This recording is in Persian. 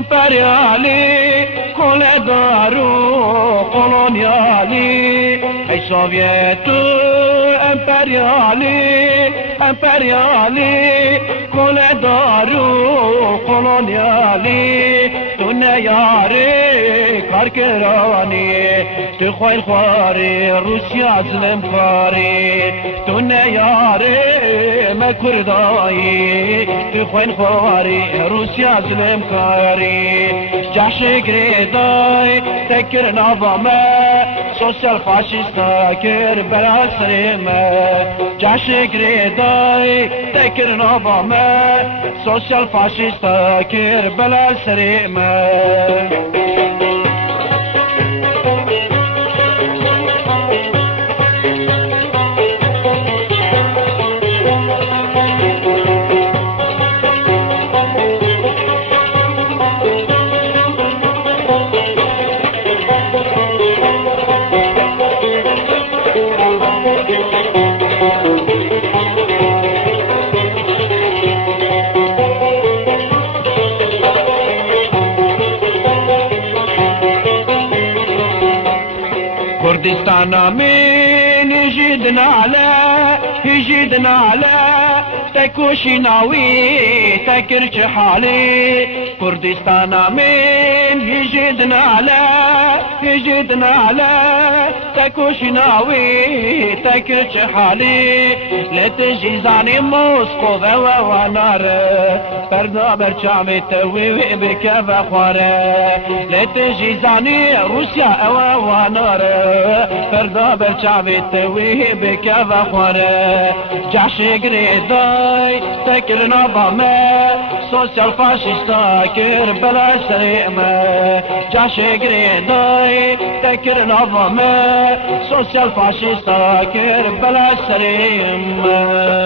imperiali, koledaro koloniali, ey Sovjetu imperiali, koledaro koloniali, tu ne yare karkerani, tu khoyl khari Rusya zlem khari, tu ne yare مكرداي تخوين خواري روسيا زلم كاري جاش قريداي تكر نظامة سوسيال فاشيستا كر بلا سريمة جاش قريداي تكر نظامة سوسيال فاشيستا كر بلا سريمة كردستان من يجدنا على تكوشي ناوي تكرش حالي كردستان من يجدنا على تكوشي ناوي تكرش حالي لا تجي زاني موسكو ونار بردا برشامي توي بكفا خواره لا تجي زاني روسيا ونار بردا برشامي توي بكفا خواره جاشي قريداي تكر نظامه سوسيال فاشيستا كر بلا سريمه جاشي قريداي تكر نظامه سوسيال فاشيستا كر بلا سريمه